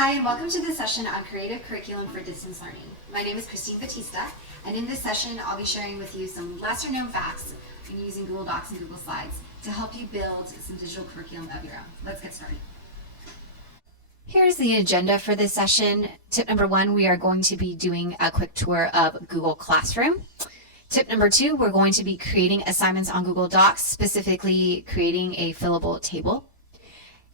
Hi, and welcome to this session on Creative Curriculum for Distance Learning. My name is Kristine Bautista, and in this session, I'll be sharing with you some lesser-known facts when using Google Docs and Google Slides to help you build some digital curriculum of your own. Let's get started. Here's the agenda for this session. Tip number 1, we are going to be doing a quick tour of Google Classroom. Tip number 2, we're going to be creating assignments on Google Docs, specifically creating a fillable table.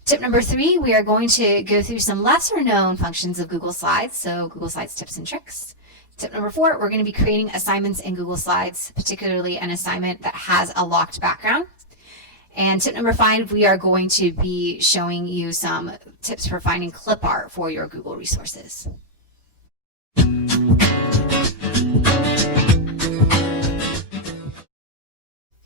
Tip number 3, we are going to go through some lesser known functions of Google Slides, so Google Slides tips and tricks. Tip number 4, we're going to be creating assignments in Google Slides, particularly an assignment that has a locked background. And tip number 5, we are going to be showing you some tips for finding clip art for your Google resources.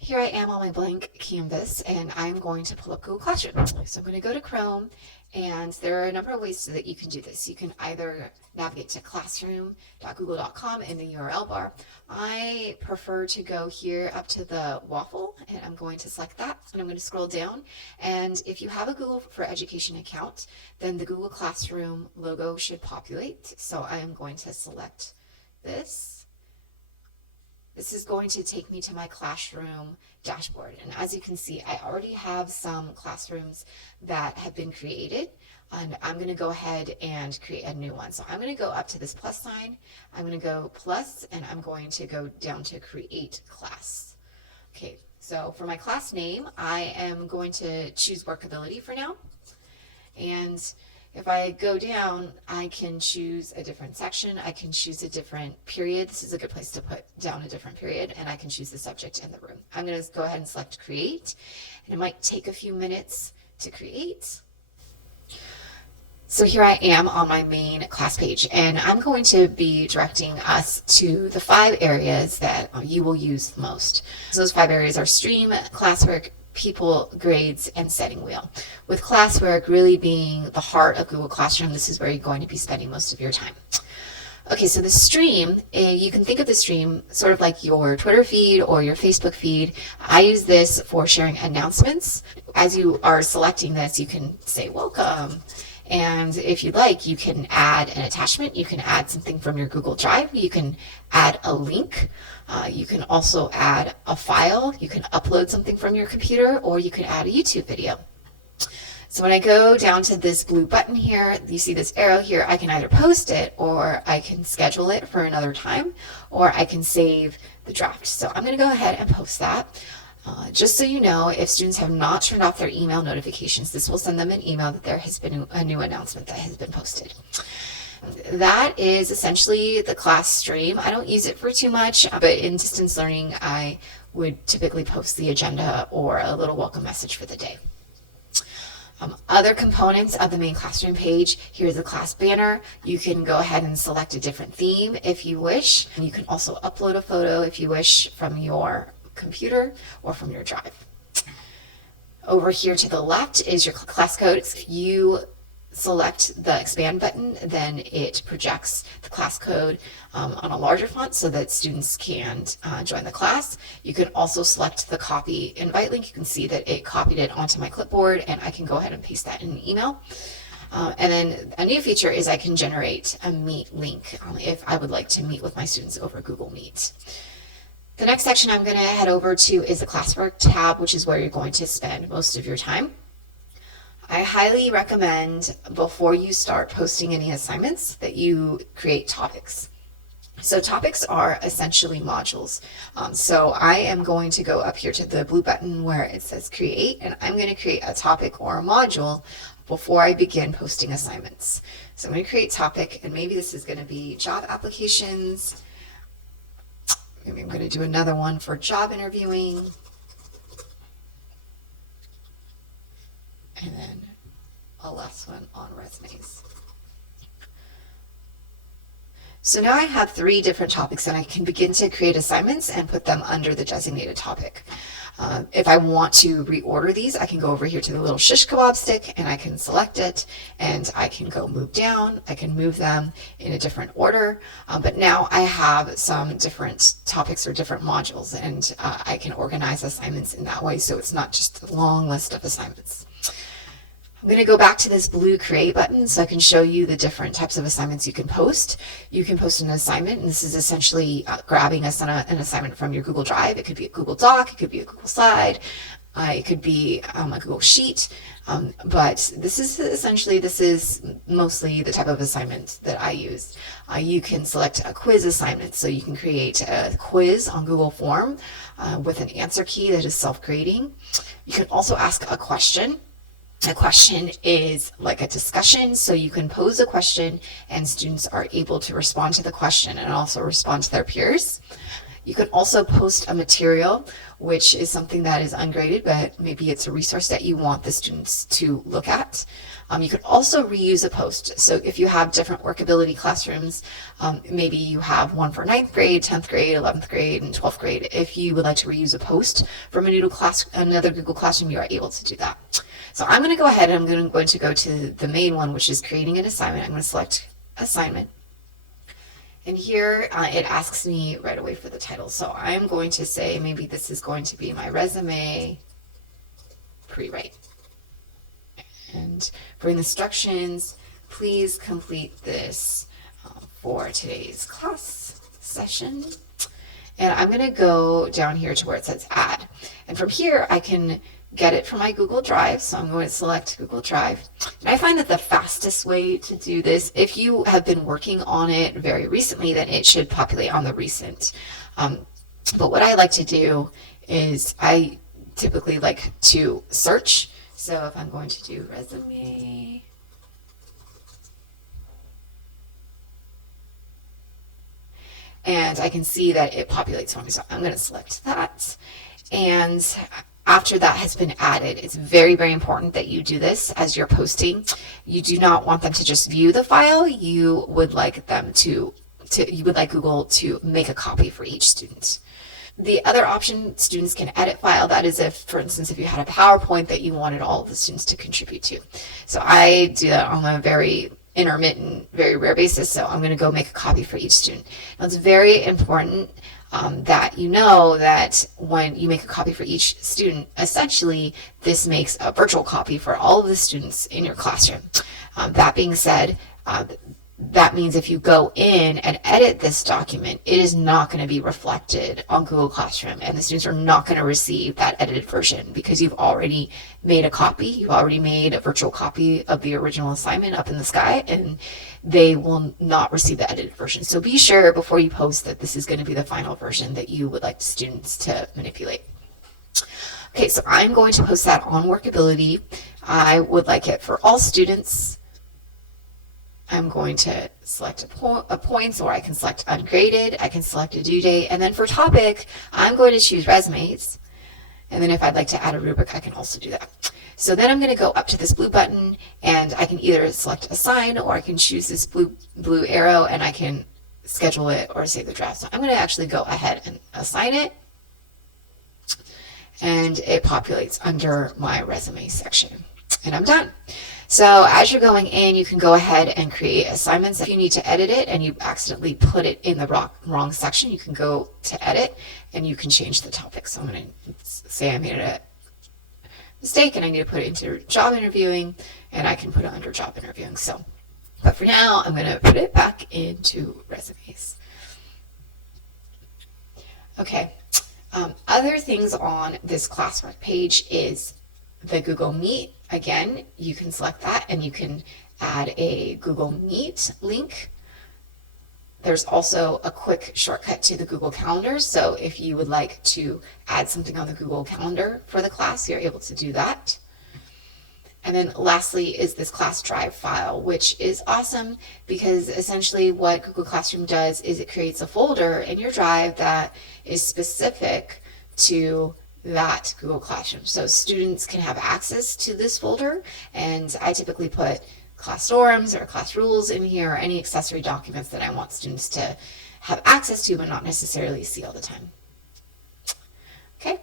Here I am on my blank canvas, and I'm going to pull up Google Classroom. So I'm going to go to Chrome, and there are a number of ways that you can do this. You can either navigate to classroom.google.com in the URL bar. I prefer to go here up to the waffle, and I'm going to select that, and I'm going to scroll down. And if you have a Google for Education account, then the Google Classroom logo should populate. So I am going to select this. This is going to take me to my classroom dashboard. And as you can see, I already have some classrooms that have been created. And I'm going to go ahead and create a new one. So I'm going to go up to this plus sign. I'm going to go plus, and I'm going to go down to create class. Okay, so for my class name, I am going to choose workability for now. And if I go down, I can choose a different section. I can choose a different period. This is a good place to put down a different period, and I can choose the subject in the room. I'm going to go ahead and select create, and it might take a few minutes to create. So here I am on my main class page, and I'm going to be directing us to the 5 areas that you will use the most. So those 5 areas are stream, classwork, people, grades, and setting wheel. With classwork really being the heart of Google Classroom, this is where you're going to be spending most of your time. Okay, so the stream, you can think of the stream sort of like your Twitter feed or your Facebook feed. I use this for sharing announcements. As you are selecting this, you can say welcome. And if you'd like, you can add an attachment. You can add something from your Google Drive. You can add a link. You can also add a file. You can upload something from your computer, or you can add a YouTube video. So when I go down to this blue button here, you see this arrow here, I can either post it, or I can schedule it for another time, or I can save the draft. So I'm going to go ahead and post that. Just so you know, if students have not turned off their email notifications, this will send them an email that there has been a new announcement that has been posted. That is essentially the class stream. I don't use it for too much, but in distance learning, I would typically post the agenda or a little welcome message for the day. Other components of the main classroom page, here's the class banner. You can go ahead and select a different theme if you wish. You can also upload a photo if you wish from your computer or from your drive. Over here to the left is your class code. If you select the expand button, then it projects the class code on a larger font so that students can join the class. You can also select the copy invite link. You can see that it copied it onto my clipboard, and I can go ahead and paste that in an email. And then a new feature is I can generate a Meet link if I would like to meet with my students over Google Meet. The next section I'm going to head over to is the classwork tab, which is where you're going to spend most of your time. I highly recommend before you start posting any assignments that you create topics. So topics are essentially modules. So I am going to go up here to the blue button where it says create, and I'm going to create a topic or a module before I begin posting assignments. So I'm going to create topic, and maybe this is going to be job applications. Maybe I'm going to do another one for job interviewing. And then a last one on resumes. So now I have 3 different topics, and I can begin to create assignments and put them under the designated topic. If I want to reorder these, I can go over here to the little shish kebab stick, and I can select it, and I can go move down. I can move them in a different order, but now I have some different topics or different modules, and I can organize assignments in that way, so it's not just a long list of assignments. I'm going to go back to this blue create button so I can show you the different types of assignments you can post. You can post an assignment, and this is essentially grabbing an assignment from your Google Drive. It could be a Google Doc, it could be a Google Slide, it could be a Google Sheet, but this is mostly the type of assignment that I use. You can select a quiz assignment, so you can create a quiz on Google Form with an answer key that is self-creating. You can also ask a question. A question is like a discussion, so you can pose a question and students are able to respond to the question and also respond to their peers. You can also post a material, which is something that is ungraded, but maybe it's a resource that you want the students to look at. You could also reuse a post. So if you have different workability classrooms, maybe you have one for 9th grade, 10th grade, 11th grade, and 12th grade. If you would like to reuse a post from another Google Classroom, you are able to do that. So I'm going to go ahead and I'm going to go to the main one, which is creating an assignment. I'm going to select assignment. And here it asks me right away for the title. So I'm going to say maybe this is going to be my resume pre-write. And for the instructions, please complete this for today's class session. And I'm going to go down here to where it says add. And from here, I can get it from my Google Drive. So I'm going to select Google Drive. And I find that the fastest way to do this, if you have been working on it very recently, then it should populate on the recent. But what I like to do is I typically like to search. So if I'm going to do resume, and I can see that it populates for me. So I'm going to select that. And after that has been added, it's very, very important that you do this as you're posting. You do not want them to just view the file. You would like them you would like Google to make a copy for each student. The other option, students can edit file. That is if, for instance, if you had a PowerPoint that you wanted all of the students to contribute to. So I do that on a very intermittent, very rare basis. So I'm going to go make a copy for each student. Now it's very important that you know that when you make a copy for each student, essentially this makes a virtual copy for all of the students in your classroom. That being said, that means if you go in and edit this document, it is not going to be reflected on Google Classroom, and the students are not going to receive that edited version because you've already made a copy. You've already made a virtual copy of the original assignment up in the sky, and they will not receive the edited version. So be sure before you post that this is going to be the final version that you would like students to manipulate. Okay, so I'm going to post that on Workability. I would like it for all students. I'm going to select a points, or I can select ungraded. I can select a due date. And then for topic, I'm going to choose resumes. And then if I'd like to add a rubric, I can also do that. So then I'm going to go up to this blue button, and I can either select assign, or I can choose this blue arrow, and I can schedule it or save the draft. So I'm going to actually go ahead and assign it. And it populates under my resume section. And I'm done. So as you're going in, you can go ahead and create assignments. If you need to edit it and you accidentally put it in the wrong section, you can go to edit and you can change the topic. So I'm going to say I made a mistake and I need to put it into job interviewing, and I can put it under job interviewing. So, but for now, I'm going to put it back into resumes. Okay. Other things on this classwork page is the Google Meet. Again, you can select that and you can add a Google Meet link. There's also a quick shortcut to the Google Calendar. So if you would like to add something on the Google Calendar for the class, you're able to do that. And then lastly is this class drive file, which is awesome because essentially what Google Classroom does is it creates a folder in your drive that is specific to that Google Classroom. So students can have access to this folder, and I typically put class norms or class rules in here, or any accessory documents that I want students to have access to but not necessarily see all the time. Okay.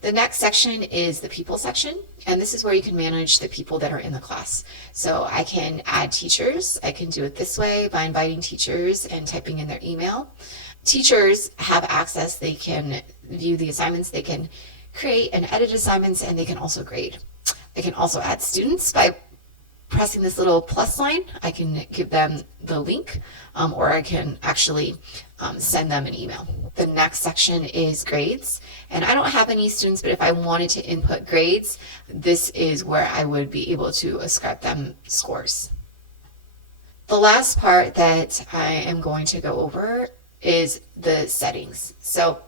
The next section is the people section, and this is where you can manage the people that are in the class. So I can add teachers. I can do it this way by inviting teachers and typing in their email. Teachers have access. They can view the assignments, they can create and edit assignments, and they can also grade. I can also add students by pressing this little plus sign. I can give them the link, or I can actually send them an email. The next section is grades, and I don't have any students, but if I wanted to input grades, this is where I would be able to ascribe them scores. The last part that I am going to go over is the settings. So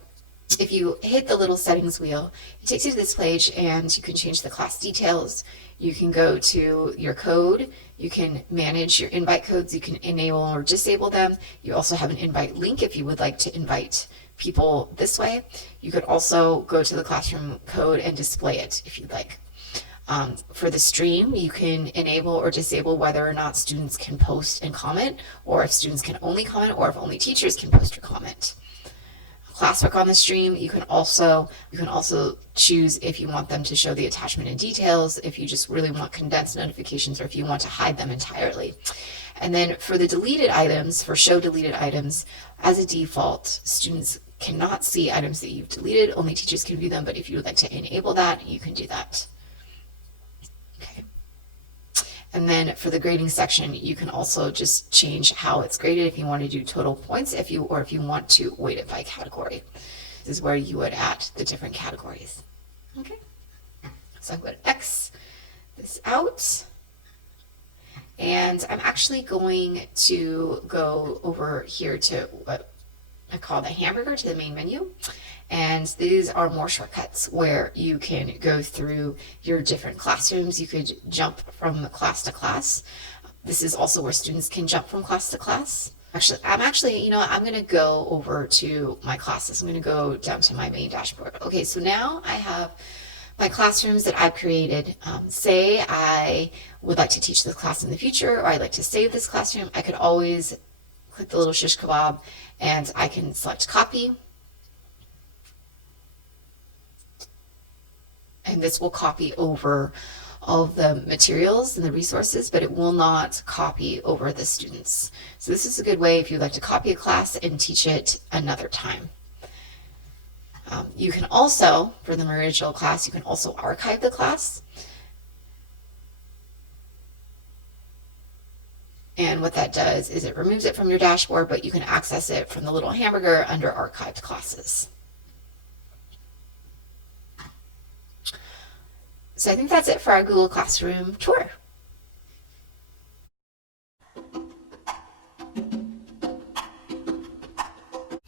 if you hit the little settings wheel, it takes you to this page and you can change the class details. You can go to your code. You can manage your invite codes. You can enable or disable them. You also have an invite link if you would like to invite people this way. You could also go to the classroom code and display it if you'd like. For the stream, you can enable or disable whether or not students can post and comment, or if students can only comment, or if only teachers can post or comment. Classwork on the stream, you can also choose if you want them to show the attachment and details, if you just really want condensed notifications, or if you want to hide them entirely. And then for the deleted items, for show deleted items, as a default, students cannot see items that you've deleted, only teachers can view them, but if you would like to enable that, you can do that. Okay. And then for the grading section, you can also just change how it's graded if you want to do total points, if you want to weight it by category. This is where you would add the different categories. Okay. So I'm going to X this out. And I'm actually going to go over here to what I call the hamburger, to the main menu. And these are more shortcuts where you can go through your different classrooms. You could jump from class to class. This is also where students can jump from class to class. I'm going to go over to my classes. I'm going to go down to my main dashboard. Okay, so now I have my classrooms that I've created. Say I would like to teach this class in the future, or I'd like to save this classroom. I could always click the little shish kebab and I can select copy. And this will copy over all of the materials and the resources, but it will not copy over the students. So this is a good way if you'd like to copy a class and teach it another time. You can also, for the original class, you can also archive the class. And what that does is it removes it from your dashboard, but you can access it from the little hamburger under archived classes. So I think that's it for our Google Classroom tour.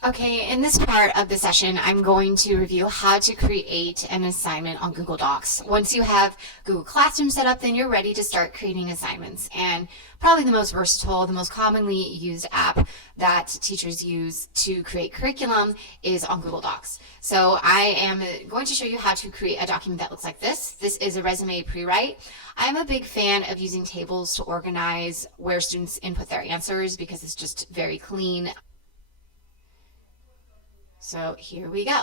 Okay, in this part of the session, I'm going to review how to create an assignment on Google Docs. Once you have Google Classroom set up, then you're ready to start creating assignments. And probably the most versatile, the most commonly used app that teachers use to create curriculum is on Google Docs. So I am going to show you how to create a document that looks like this. This is a resume pre-write. I'm a big fan of using tables to organize where students input their answers because it's just very clean. So here we go.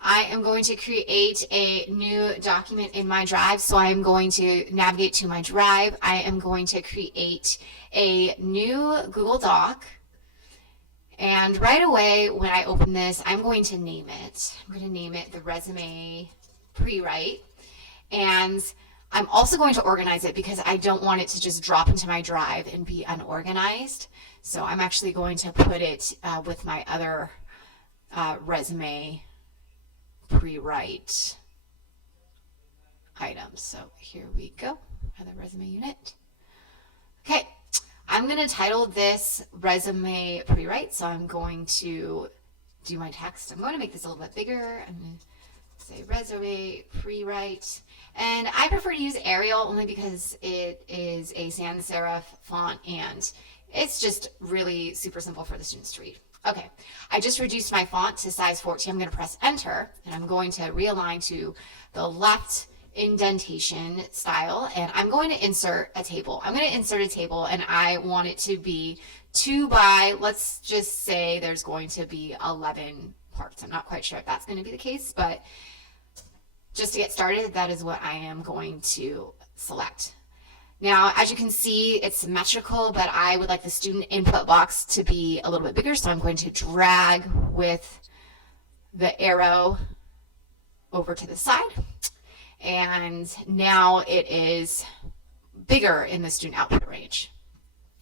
I am going to create a new document in my drive. So I am going to navigate to my drive. I am going to create a new Google Doc. And right away when I open this, I'm going to name it. I'm going to name it the resume pre-write. And I'm also going to organize it because I don't want it to just drop into my drive and be unorganized. So I'm actually going to put it with my other resume pre-write items. So here we go, other resume unit. Okay, I'm going to title this resume pre-write. So I'm going to do my text. I'm going to make this a little bit bigger. I'm going to say resume pre-write. And I prefer to use Arial only because it is a sans serif font and it's just really super simple for the students to read. Okay, I just reduced my font to size 14. I'm going to press enter and I'm going to realign to the left indentation style and I'm going to insert a table. I'm going to insert a table and I want it to be 2 by, let's just say there's going to be 11 parts. I'm not quite sure if that's going to be the case, but just to get started, that is what I am going to select. Now, as you can see, it's symmetrical, but I would like the student input box to be a little bit bigger, so I'm going to drag with the arrow over to the side. and now it is bigger in the student output range.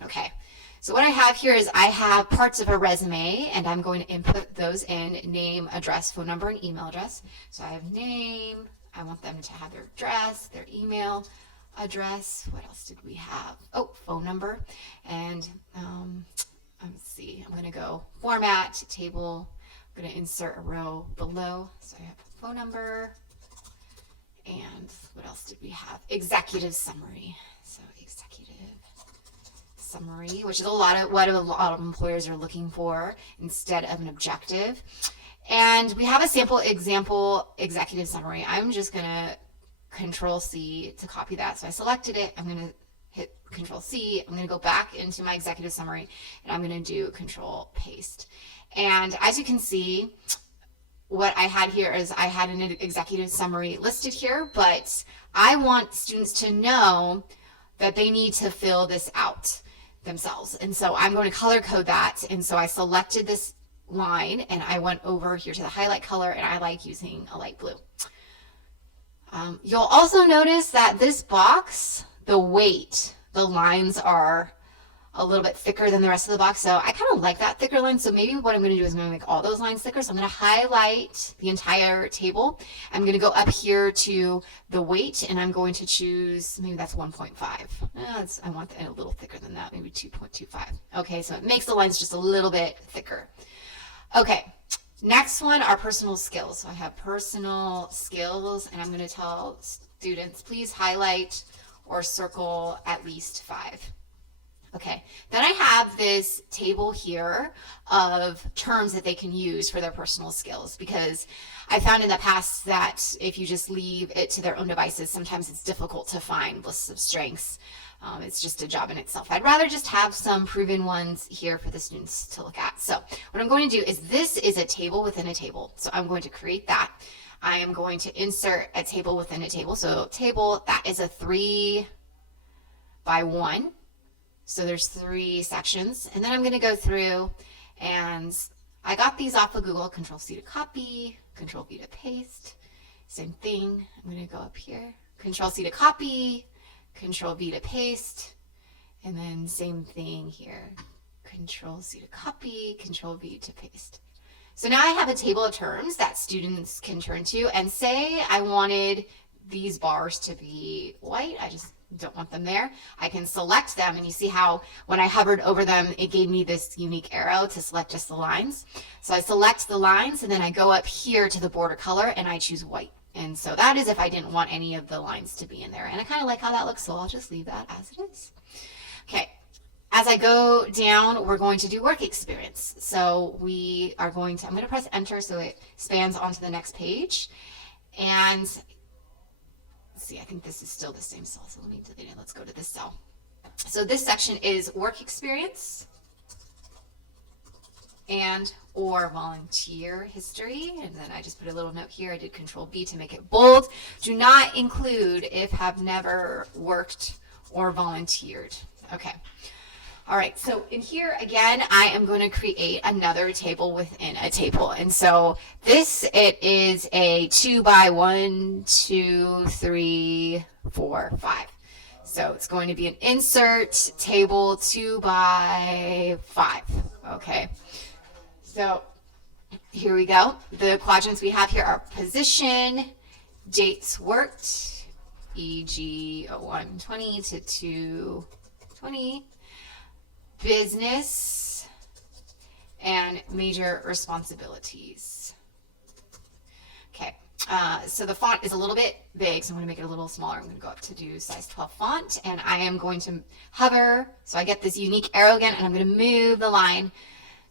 Okay, so what I have here is I have parts of a resume, and I'm going to input those in: name, address, phone number, and email address. So I have name, I want them to have their address, their email address. What else did we have? Oh, phone number. And let's see, I'm going to go format, table. I'm going to insert a row below. So I have phone number. And what else did we have? Executive summary. So executive summary, which is what a lot of employers are looking for instead of an objective. And we have a sample example executive summary. I'm just going to Control C to copy that. So I selected it. I'm going to hit Control C. I'm going to go back into my executive summary, and I'm going to do Control Paste. And as you can see, what I had here is I had an executive summary listed here, but I want students to know that they need to fill this out themselves. And so I'm going to color code that. And so I selected this line, and I went over here to the highlight color, and I like using a light blue. You'll also notice that this box, the weight, the lines are a little bit thicker than the rest of the box. So I kind of like that thicker line. So maybe what I'm going to do is I'm going to make all those lines thicker. So I'm going to highlight the entire table. I'm going to go up here to the weight, and I'm going to choose, maybe that's 1.5. I want it a little thicker than that, maybe 2.25. Okay, so it makes the lines just a little bit thicker. Okay, next one are personal skills. So I have personal skills, and I'm going to tell students, please highlight or circle at least 5. Okay, then I have this table here of terms that they can use for their personal skills, because I found in the past that if you just leave it to their own devices, sometimes it's difficult to find lists of strengths. It's just a job in itself. I'd rather just have some proven ones here for the students to look at. So what I'm going to do is, this is a table within a table. So I'm going to create that. I am going to insert a table within a table. So table, that is a 3 by 1. So there's 3 sections, and then I'm going to go through, and I got these off of Google. Control C to copy, Control V to paste. Same thing. I'm going to go up here, Control C to copy, Control V to paste, and then same thing here. Control C to copy, Control V to paste. So now I have a table of terms that students can turn to, and say I wanted these bars to be white. I just don't want them there. I can select them, and you see how when I hovered over them, it gave me this unique arrow to select just the lines. So I select the lines, and then I go up here to the border color, and I choose white. And so that is if I didn't want any of the lines to be in there. And I kind of like how that looks, so I'll just leave that as it is. Okay. As I go down, we're going to do work experience. So I'm going to press enter so it spans onto the next page. And see, I think this is still the same cell, so let me delete it. Let's go to this cell. So this section is work experience and or volunteer history. And then I just put a little note here. I did Control B to make it bold. Do not include if have never worked or volunteered. Okay. All right, so in here, again, I am going to create another table within a table. And so it is a 2 by 1, 2, 3, 4, 5. So it's going to be an insert table 2 by 5. Okay, so here we go. The quadrants we have here are position, dates worked, e.g. 120 to 220. Business, and major responsibilities. Okay, so the font is a little bit big, so I'm going to make it a little smaller. I'm going to go up to do size 12 font, and I am going to hover, so I get this unique arrow again, and I'm going to move the line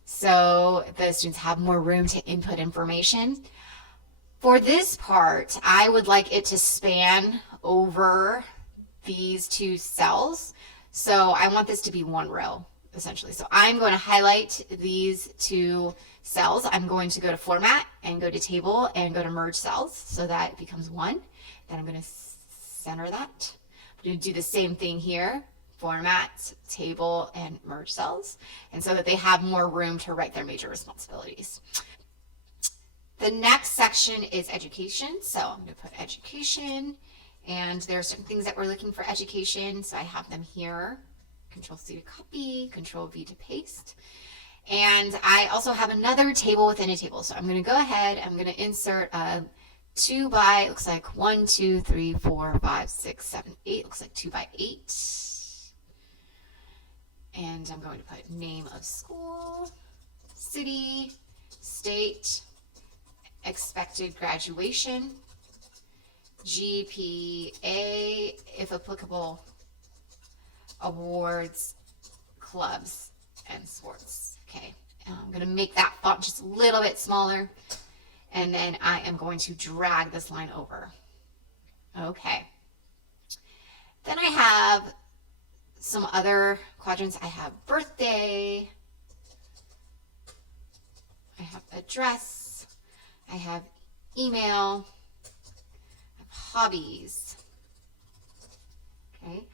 so the students have more room to input information. For this part, I would like it to span over these 2 cells, so I want this to be 1 row. Essentially. So I'm going to highlight these 2 cells. I'm going to go to format and go to table and go to merge cells so that it becomes 1. Then I'm going to center that. I'm going to do the same thing here, format, table, and merge cells, and so that they have more room to write their major responsibilities. The next section is education. So I'm going to put education, and there are certain things that we're looking for education. So I have them here. Control C to copy, Control V to paste. And I also have another table within a table. So I'm going to go ahead, I'm going to insert a 2 by, looks like 1, 2, 3, 4, 5, 6, 7, 8. Looks like 2 by 8. And I'm going to put name of school, city, state, expected graduation, GPA, if applicable, awards, clubs, and sports. Okay, I'm going to make that font just a little bit smaller, and then I am going to drag this line over. Okay. Then I have some other quadrants. I have birthday, I have address, I have email, I have hobbies. Okay.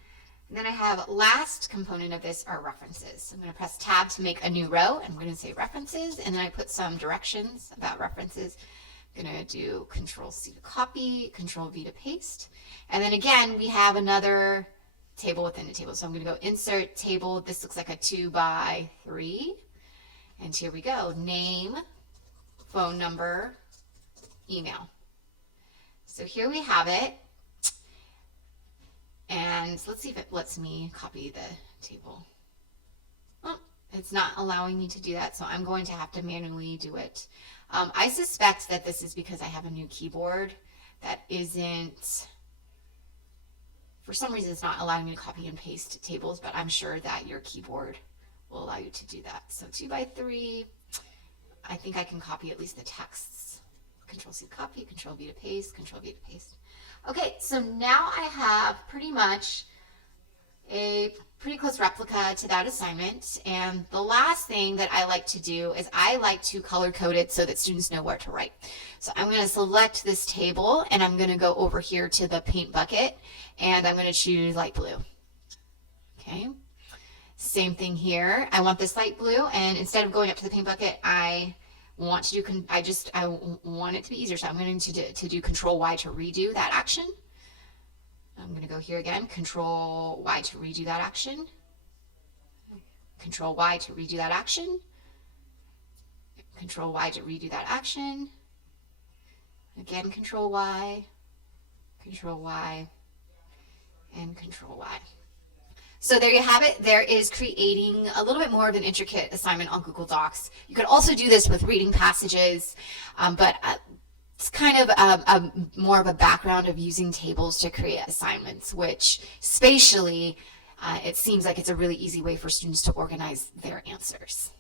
And then I have last component of this are references. I'm going to press tab to make a new row. I'm going to say references, and then I put some directions about references. I'm going to do Control C to copy, Control V to paste. And then again, we have another table within the table. So I'm going to go insert table. This looks like a 2 by 3. And here we go. Name, phone number, email. So here we have it. And let's see if it lets me copy the table. Oh, it's not allowing me to do that, so I'm going to have to manually do it. I suspect that this is because I have a new keyboard that isn't, for some reason it's not allowing me to copy and paste tables, but I'm sure that your keyboard will allow you to do that. So 2 by 3, I think I can copy at least the texts. Control C to copy, Control V to paste, Control V to paste. Okay, so now I have pretty much a pretty close replica to that assignment. And the last thing that I like to do is I like to color code it so that students know where to write. So I'm going to select this table, and I'm going to go over here to the paint bucket, and I'm going to choose light blue. Okay, same thing here. I want this light blue, and instead of going up to the paint bucket, I want to do, I want it to be easier, so I'm going to do Control Y to redo that action. I'm going to go here again, Control Y to redo that action, Control Y to redo that action, Control Y to redo that action, again Control Y, and Control Y. So there you have it. There is creating a little bit more of an intricate assignment on Google Docs. You could also do this with reading passages, but it's kind of more of a background of using tables to create assignments, which spatially, it seems like it's a really easy way for students to organize their answers.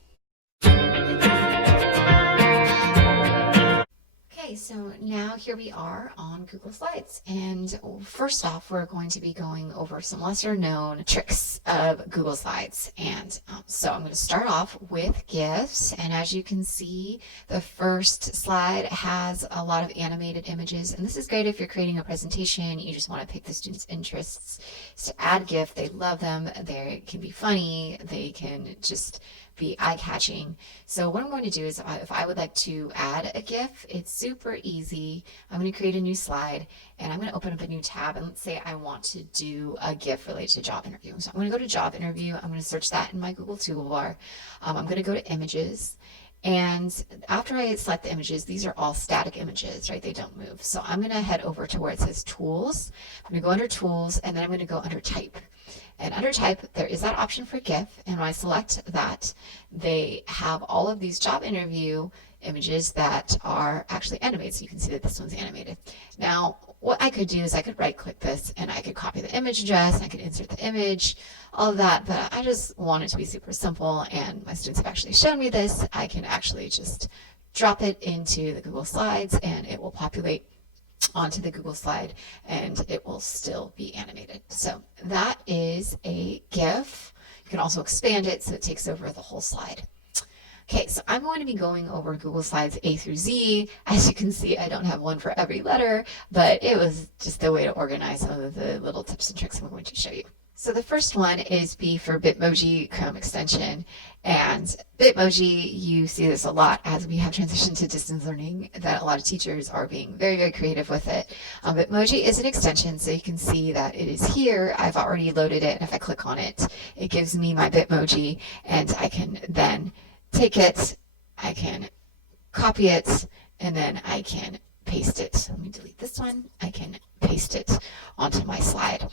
Okay, so now here we are on Google Slides, and first off we're going to be going over some lesser known tricks of Google Slides. And so I'm going to start off with GIFs, and as you can see, the first slide has a lot of animated images, and this is great if you're creating a presentation, you just want to pick the students' interests. So to add GIF, they love them, they can be funny, they can just be eye-catching. So what I'm going to do is, if I would like to add a GIF, it's super easy. I'm going to create a new slide, and I'm going to open up a new tab, and let's say I want to do a GIF related to job interview. So I'm going to go to job interview. I'm going to search that in my Google toolbar. I'm going to go to images, and after I select the images, these are all static images, right? They don't move. So I'm going to head over to where it says tools. I'm going to go under tools, and then I'm going to go under type. And under type, there is that option for GIF, and when I select that, they have all of these job interview images that are actually animated, so you can see that this one's animated. Now, what I could do is I could right-click this, and I could copy the image address, I could insert the image, all of that, but I just want it to be super simple, and my students have actually shown me this. I can actually just drop it into the Google Slides, and it will populate onto the Google slide, and it will still be animated. So that is a GIF. You can also expand it so it takes over the whole slide. Okay, so I'm going to be going over Google Slides A through Z. As you can see, I don't have one for every letter, but it was just a way to organize some of the little tips and tricks I'm going to show you. So the first one is B for Bitmoji Chrome extension. And Bitmoji, you see this a lot as we have transitioned to distance learning, that a lot of teachers are being very, very creative with it. Bitmoji is an extension, so you can see that it is here. I've already loaded it, and if I click on it, it gives me my Bitmoji, and I can then take it, I can copy it, and then I can paste it. Let me delete this one. I can paste it onto my slide.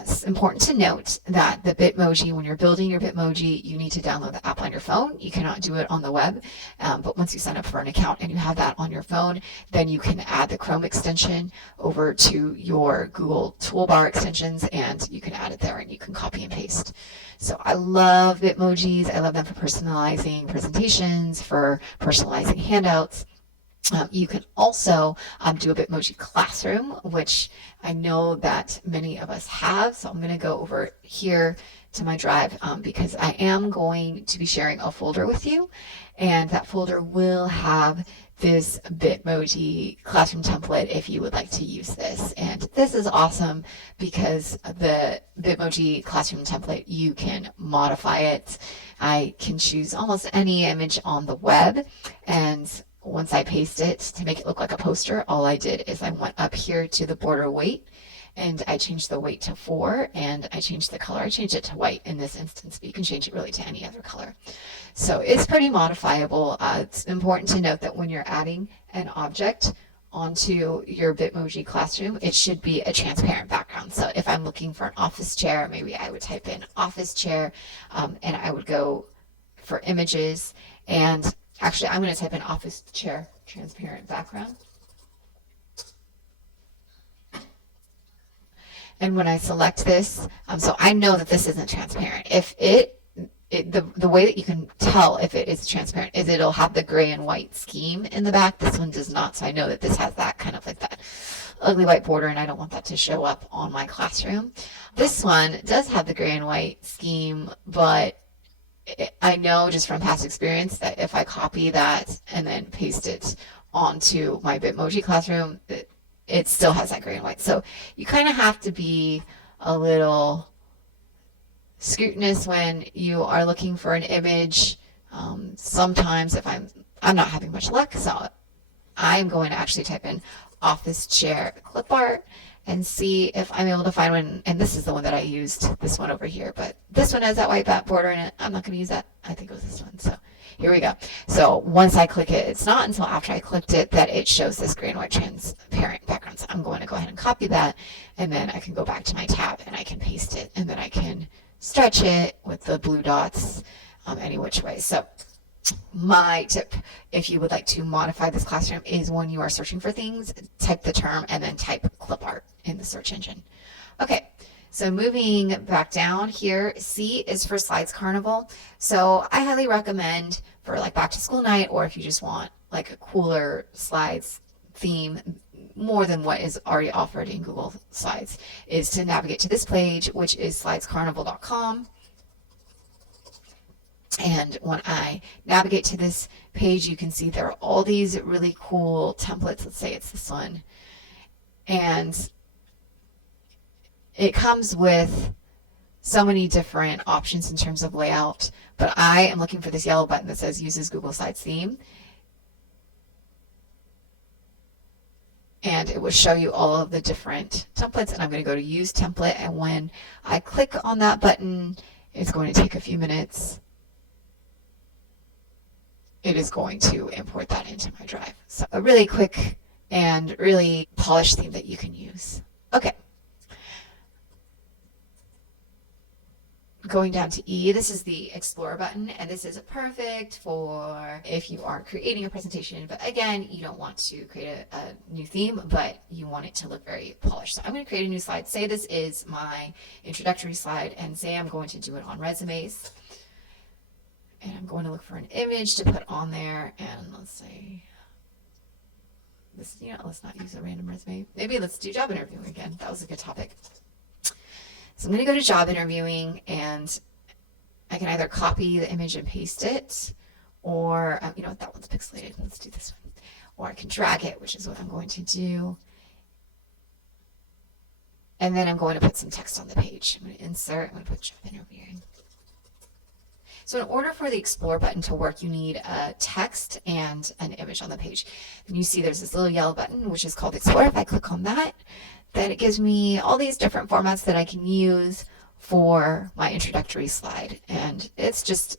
It's important to note that the Bitmoji, when you're building your Bitmoji, you need to download the app on your phone. You cannot do it on the web, but once you sign up for an account and you have that on your phone, then you can add the Chrome extension over to your Google toolbar extensions, and you can add it there and you can copy and paste. So I love Bitmojis. I love them for personalizing presentations, for personalizing handouts. You can also do a Bitmoji classroom, which I know that many of us have. So I'm going to go over here to my drive because I am going to be sharing a folder with you, and that folder will have this Bitmoji classroom template if you would like to use this. And this is awesome because the Bitmoji classroom template, you can modify it. I can choose almost any image on the web, and once I paste it to make it look like a poster, all I did is I went up here to the border weight, and I changed the weight to 4, and I changed the color. I changed it to white in this instance, but you can change it really to any other color. So it's pretty modifiable. It's important to note that when you're adding an object onto your Bitmoji classroom, it should be a transparent background. So if I'm looking for an office chair, maybe I would type in office chair, and I would go for images, and actually, I'm going to type in office chair transparent background. And when I select this, so I know that this isn't transparent. If the way that you can tell if it is transparent is it'll have the gray and white scheme in the back. This one does not, so I know that this has that kind of like that ugly white border, and I don't want that to show up on my classroom. This one does have the gray and white scheme, but I know just from past experience that if I copy that and then paste it onto my Bitmoji classroom, it still has that gray and white. So you kind of have to be a little scrutinous when you are looking for an image. Sometimes if I'm not having much luck, so I'm going to actually type in office chair clip art and see if I'm able to find one. And this is the one that I used, this one over here, but this one has that white back border in it. I'm not going to use that. I think it was this one. So here we go. So once I click it, it's not until after I clicked it that it shows this gray and white transparent background. So I'm going to go ahead and copy that, and then I can go back to my tab and I can paste it, and then I can stretch it with the blue dots any which way. So my tip, if you would like to modify this classroom, is when you are searching for things, type the term and then type clip art in the search engine. Okay, so moving back down here, C is for Slides Carnival. So I highly recommend for like back to school night, or if you just want like a cooler slides theme, more than what is already offered in Google Slides, is to navigate to this page, which is slidescarnival.com. And when I navigate to this page, you can see there are all these really cool templates. Let's say it's this one. And it comes with so many different options in terms of layout. But I am looking for this yellow button that says uses Google Slides theme. And it will show you all of the different templates. And I'm going to go to use template. And when I click on that button, it's going to take a few minutes. It is going to import that into my drive. So a really quick and really polished theme that you can use. Okay. Going down to E, this is the Explore button, and this is perfect for if you are creating a presentation, but again, you don't want to create a new theme, but you want it to look very polished. So I'm going to create a new slide. Say this is my introductory slide, and say I'm going to do it on resumes. And I'm going to look for an image to put on there, and let's say this, let's not use a random resume. Maybe let's do job interviewing again. That was a good topic. So I'm going to go to job interviewing, and I can either copy the image and paste it, or, that one's pixelated. Let's do this one. Or I can drag it, which is what I'm going to do. And then I'm going to put some text on the page. I'm going to insert. I'm going to put job interviewing. So in order for the Explore button to work, you need a text and an image on the page. And you see there's this little yellow button, which is called Explore. If I click on that, then it gives me all these different formats that I can use for my introductory slide. And it's just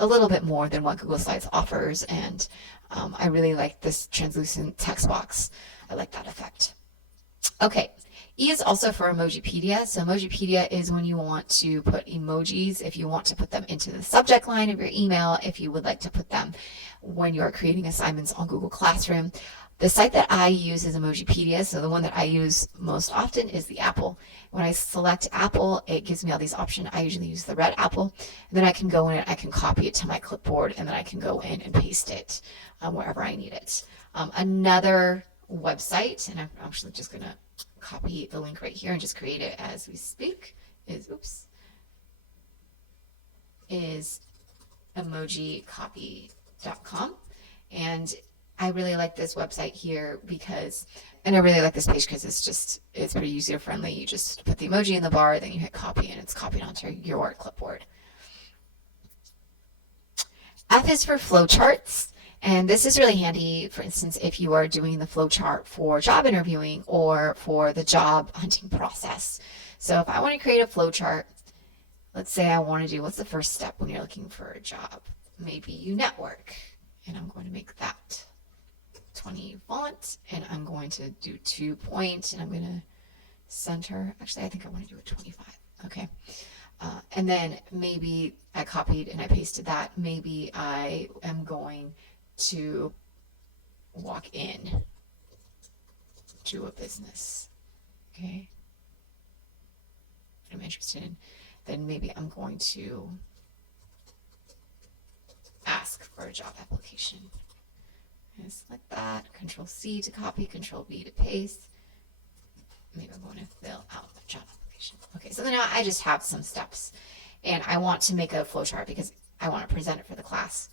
a little bit more than what Google Slides offers. And I really like this translucent text box. I like that effect. Okay. E is also for Emojipedia. So Emojipedia is when you want to put emojis, if you want to put them into the subject line of your email, if you would like to put them when you're creating assignments on Google Classroom. The site that I use is Emojipedia, so the one that I use most often is the Apple. When I select Apple, it gives me all these options. I usually use the red Apple, and then I can go in and I can copy it to my clipboard, and then I can go in and paste it wherever I need it. Another website, and I'm actually just going to copy the link right here and just create it as we speak, is emojicopy.com. And I really like this website here and I really like this page because it's pretty user friendly. You just put the emoji in the bar, then you hit copy, and it's copied onto your clipboard. F is for flowcharts. And this is really handy, for instance, if you are doing the flowchart for job interviewing or for the job hunting process. So if I want to create a flowchart, let's say I want to do, what's the first step when you're looking for a job? Maybe you network, and I'm going to make that 20 font, and I'm going to do 2 point, and I'm going to center. Actually, I think I want to do it 25. Okay. And then maybe I copied and I pasted that. Maybe I am going to walk in to a business, okay, I'm interested in, then maybe I'm going to ask for a job application. And select that, Control C to copy, Control V to paste. Maybe I'm going to fill out the job application. Okay, so then now I just have some steps, and I want to make a flowchart because I want to present it for the class.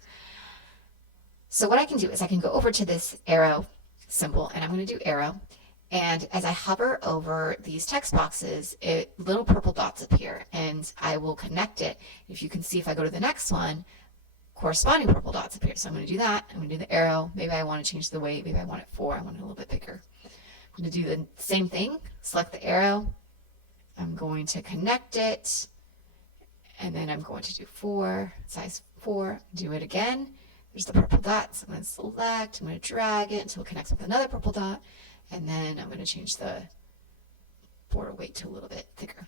So what I can do is I can go over to this arrow symbol, and I'm going to do arrow. And as I hover over these text boxes, little purple dots appear, and I will connect it. If you can see, if I go to the next one, corresponding purple dots appear. So I'm going to do that. I'm going to do the arrow. Maybe I want to change the weight. Maybe I want it 4. I want it a little bit bigger. I'm going to do the same thing. Select the arrow. I'm going to connect it, and then I'm going to do 4, size 4. Do it again. There's the purple dots. I'm going to select, I'm going to drag it until it connects with another purple dot, and then I'm going to change the border weight to a little bit thicker.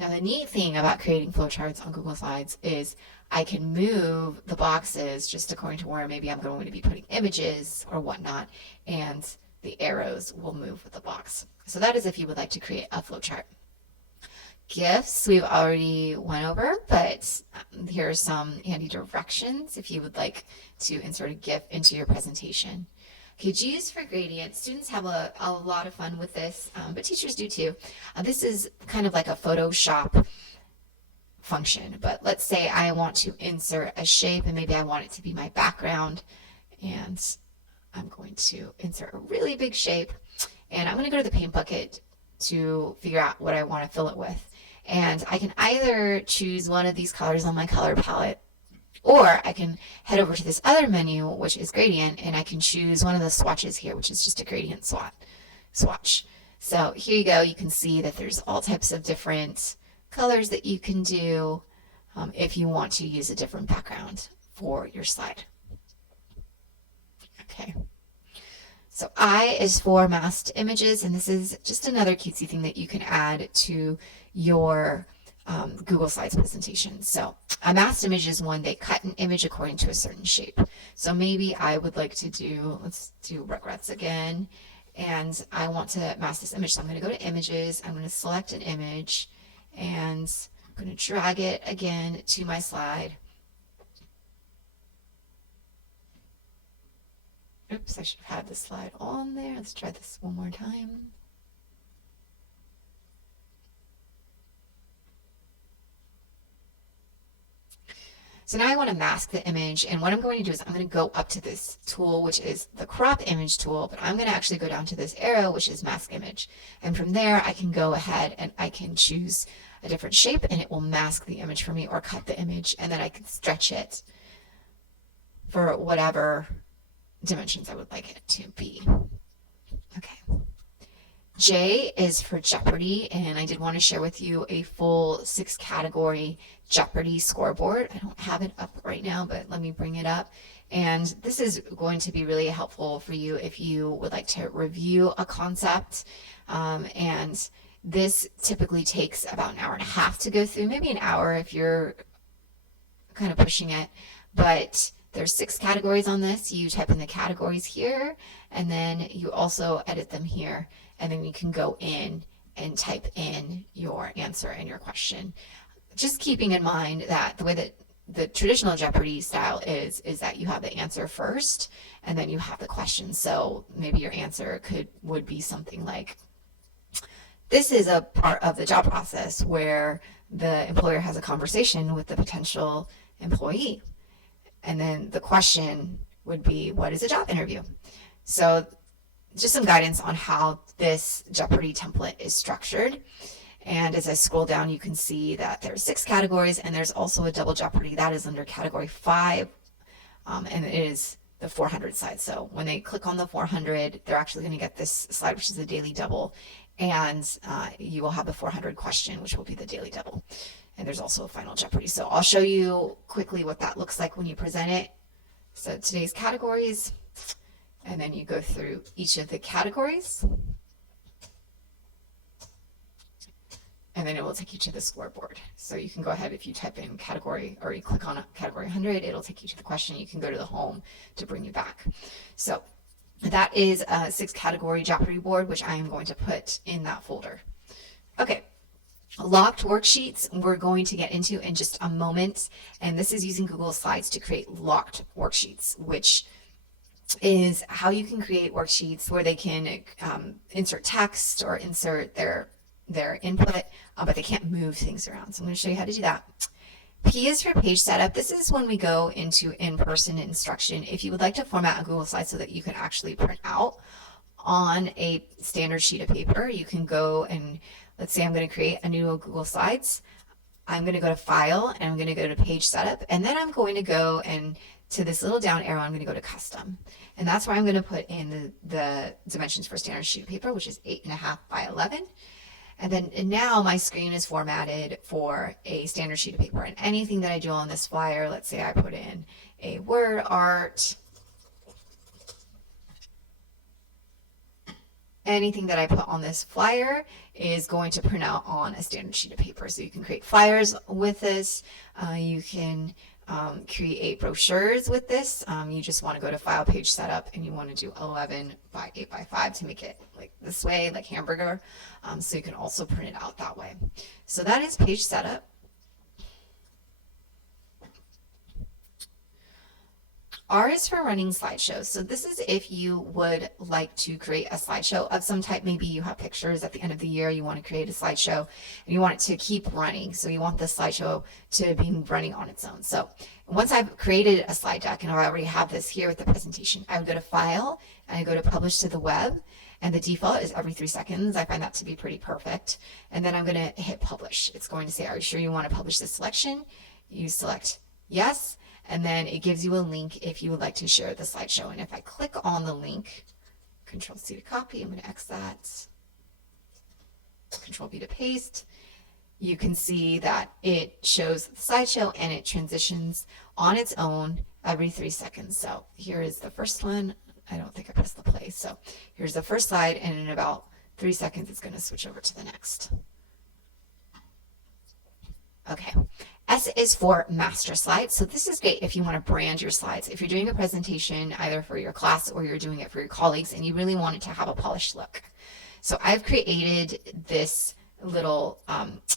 Now the neat thing about creating flowcharts on Google Slides is I can move the boxes just according to where maybe I'm going to be putting images or whatnot, and the arrows will move with the box. So that is if you would like to create a flowchart. GIFs we've already went over, but here are some handy directions if you would like to insert a GIF into your presentation. Okay, G is for gradient. Students have a lot of fun with this, but teachers do too. This is kind of like a Photoshop function, but let's say I want to insert a shape and maybe I want it to be my background, and I'm going to insert a really big shape, and I'm going to go to the paint bucket to figure out what I want to fill it with. And I can either choose one of these colors on my color palette, or I can head over to this other menu, which is gradient, and I can choose one of the swatches here, which is just a gradient swatch. So here you go. You can see that there's all types of different colors that you can do if you want to use a different background for your slide. Okay. So I is for masked images, and this is just another cutesy thing that you can add to your Google Slides presentation. So a masked image is one they cut an image according to a certain shape. So maybe I would like to do, let's do Rugrats again, and I want to mask this image. So I'm going to go to images, I'm going to select an image, and I'm going to drag it again to my slide. Oops, I should have had the slide on there. Let's try this one more time. So now I want to mask the image, and what I'm going to do is I'm going to go up to this tool, which is the crop image tool, but I'm going to actually go down to this arrow, which is mask image. And from there, I can go ahead and I can choose a different shape and it will mask the image for me or cut the image, and then I can stretch it for whatever dimensions I would like it to be. Okay. J is for Jeopardy, and I did want to share with you a full 6-category Jeopardy scoreboard. I don't have it up right now, but let me bring it up. And this is going to be really helpful for you if you would like to review a concept. And this typically takes about an hour and a half to go through, maybe an hour if you're kind of pushing it. But there's 6 categories on this. You type in the categories here, and then you also edit them here. And then you can go in and type in your answer and your question. Just keeping in mind that the way that the traditional Jeopardy style is that you have the answer first and then you have the question. So maybe your answer would be something like, this is a part of the job process where the employer has a conversation with the potential employee. And then the question would be, what is a job interview? So just some guidance on how this Jeopardy template is structured. And as I scroll down, you can see that there's 6 categories, and there's also a double Jeopardy that is under category 5, and it is the 400 side. So when they click on the 400, they're actually going to get this slide, which is a daily double, and you will have the 400 question, which will be the daily double. And there's also a final Jeopardy. So I'll show you quickly what that looks like when you present it. So today's categories, and then you go through each of the categories, and then it will take you to the scoreboard. So you can go ahead, if you type in category or you click on category 100, it'll take you to the question. You can go to the home to bring you back. So that is a 6-category Jeopardy board, which I am going to put in that folder. Okay. Locked worksheets we're going to get into in just a moment, and this is using Google Slides to create locked worksheets, which is how you can create worksheets where they can insert text or insert their input, but they can't move things around. So I'm going to show you how to do that. P is for page setup. This is when we go into in-person instruction. If you would like to format a Google Slide so that you can actually print out on a standard sheet of paper, you can go and, let's say I'm going to create a new Google Slides. I'm going to go to File, and I'm going to go to Page Setup, and then I'm going to go and to this little down arrow, I'm going to go to Custom. And that's where I'm going to put in the dimensions for standard sheet of paper, which is 8.5 by 11. And now my screen is formatted for a standard sheet of paper. And anything that I do on this flyer, let's say I put in a word art, anything that I put on this flyer is going to print out on a standard sheet of paper. So you can create flyers with this. You can create brochures with this. You just want to go to File, Page Setup, and you want to do 11 by 8 by 5 to make it like this way, like hamburger. So you can also print it out that way. So that is Page Setup. R is for running slideshows. So this is if you would like to create a slideshow of some type. Maybe you have pictures at the end of the year, you want to create a slideshow and you want it to keep running. So you want the slideshow to be running on its own. So once I've created a slide deck, and I already have this here with the presentation, I would go to File and I go to Publish to the Web, and the default is every 3 seconds. I find that to be pretty perfect. And then I'm going to hit Publish. It's going to say, are you sure you want to publish this selection? You select yes. And then it gives you a link if you would like to share the slideshow. And if I click on the link, Control-C to copy, I'm going to X that, Control-V to paste, you can see that it shows the slideshow and it transitions on its own every 3 seconds. So here is the first one. I don't think I pressed the play. So here's the first slide, and in about 3 seconds, it's going to switch over to the next. Okay. S is for master slides. So this is great if you want to brand your slides. If you're doing a presentation either for your class or you're doing it for your colleagues and you really want it to have a polished look. So I've created this little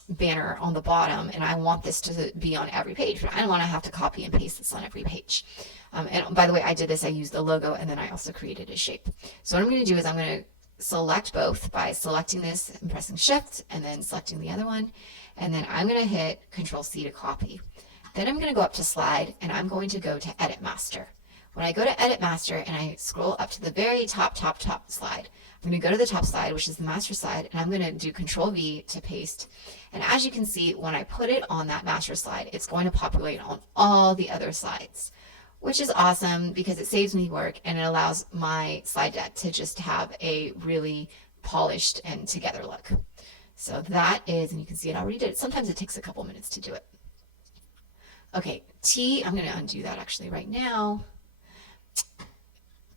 banner on the bottom, and I want this to be on every page, but I don't want to have to copy and paste this on every page. And by the way, I did this, I used the logo, and then I also created a shape. So what I'm going to do is I'm going to select both by selecting this and pressing Shift and then selecting the other one. And then I'm going to hit Control-C to copy. Then I'm going to go up to Slide, and I'm going to go to Edit Master. When I go to Edit Master and I scroll up to the very top slide, I'm going to go to the top slide, which is the master slide, and I'm going to do Control V to paste. And as you can see, when I put it on that master slide, it's going to populate on all the other slides, which is awesome because it saves me work and it allows my slide deck to just have a really polished and together look. So that is, and you can see it already did it. Sometimes it takes a couple minutes to do it. Okay, T, I'm going to undo that actually right now.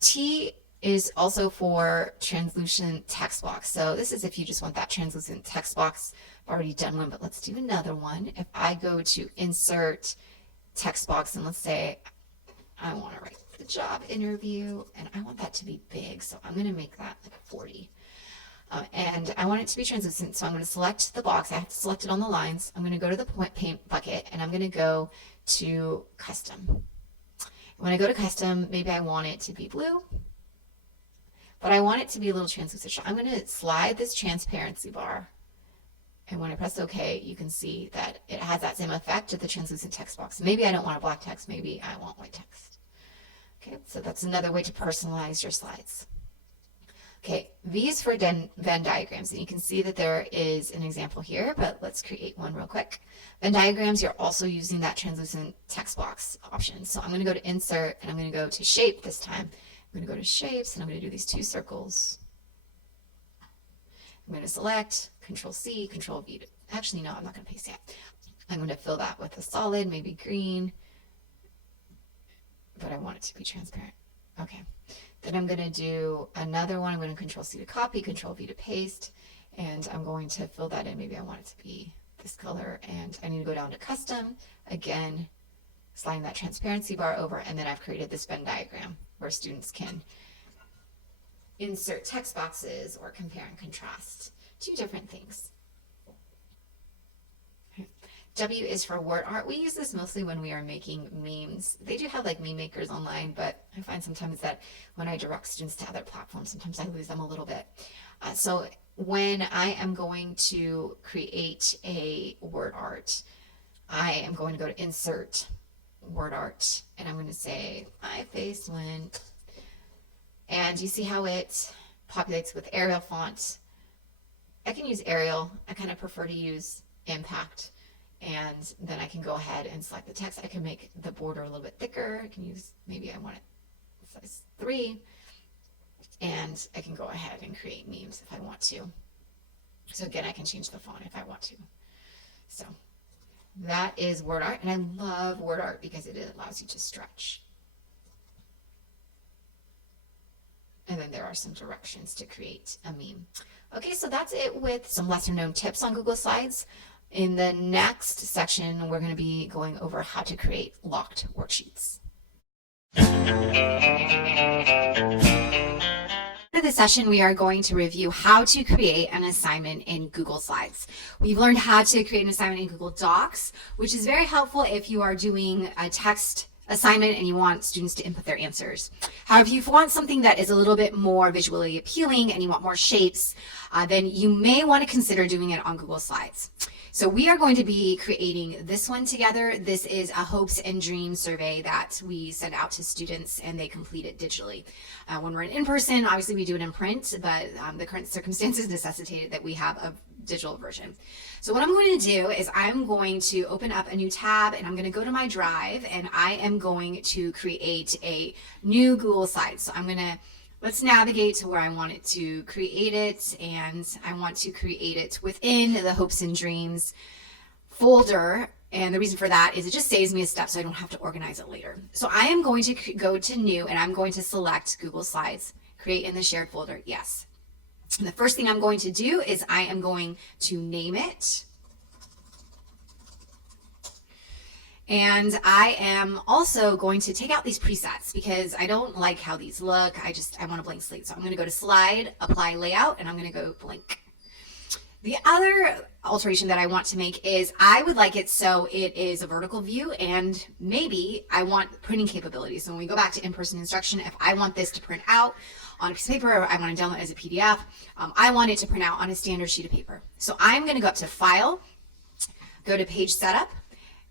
T is also for translucent text box. So this is if you just want that translucent text box. I've already done one, but let's do another one. If I go to Insert Text Box, and let's say I want to write the job interview, and I want that to be big, so I'm going to make that like 40. And I want it to be translucent, so I'm going to select the box. I have to select it on the lines. I'm going to go to the paint bucket, and I'm going to go to Custom. When I go to Custom, maybe I want it to be blue, but I want it to be a little translucent. So I'm going to slide this transparency bar, and when I press OK, you can see that it has that same effect of the translucent text box. Maybe I don't want a black text, maybe I want white text. Okay, so that's another way to personalize your slides. Okay, V is for Venn diagrams, and you can see that there is an example here, but let's create one real quick. Venn diagrams, you're also using that translucent text box option. So I'm going to go to Insert, and I'm going to go to Shape this time. I'm going to go to Shapes, and I'm going to do these 2 circles. I'm going to select Control-C, Control-V. Actually, no, I'm not going to paste yet. I'm going to fill that with a solid, maybe green, but I want it to be transparent. Okay. Then I'm going to do another one. I'm going to Control-C to copy, Control-V to paste, and I'm going to fill that in. Maybe I want it to be this color, and I need to go down to Custom. Again, sliding that transparency bar over, and then I've created this Venn diagram where students can insert text boxes or compare and contrast 2 different things. W is for word art. We use this mostly when we are making memes. They do have like meme makers online, but I find sometimes that when I direct students to other platforms, sometimes I lose them a little bit. So when I am going to create a word art, I am going to go to Insert Word Art, and I'm going to say my face went, and you see how it populates with Arial font. I can use Arial. I kind of prefer to use Impact. And then I can go ahead and select the text. I can make the border a little bit thicker. I can use, maybe I want it size 3. And I can go ahead and create memes if I want to. So again, I can change the font if I want to. So that is word art. And I love word art because it allows you to stretch. And then there are some directions to create a meme. Okay, so that's it with some lesser known tips on Google Slides. In the next section, we're going to be going over how to create locked worksheets. For this session, we are going to review how to create an assignment in Google Slides. We've learned how to create an assignment in Google Docs, which is very helpful if you are doing a text assignment and you want students to input their answers. However, if you want something that is a little bit more visually appealing and you want more shapes, then you may want to consider doing it on Google Slides. So we are going to be creating this one together. This is a hopes and dreams survey that we send out to students and they complete it digitally. When we're in person, obviously we do it in print, but the current circumstances necessitated that we have a digital version. So what I'm going to do is I'm going to open up a new tab and I'm going to go to my drive and I am going to create a new Google Slides. So I'm going to, let's navigate to where I want it to create it, and I want to create it within the hopes and dreams folder. And the reason for that is it just saves me a step so I don't have to organize it later. So I am going to go to new and I'm going to select Google Slides, create in the shared folder, yes. And the first thing I'm going to do is I am going to name it. And I am also going to take out these presets because I don't like how these look. I want a blank slate. So I'm going to go to Slide, Apply Layout, and I'm going to go blank. The other alteration that I want to make is I would like it so it is a vertical view, and maybe I want printing capabilities. So when we go back to in-person instruction, if I want this to print out on a piece of paper, or I want to download it as a PDF, I want it to print out on a standard sheet of paper. So I'm going to go up to File, go to Page Setup,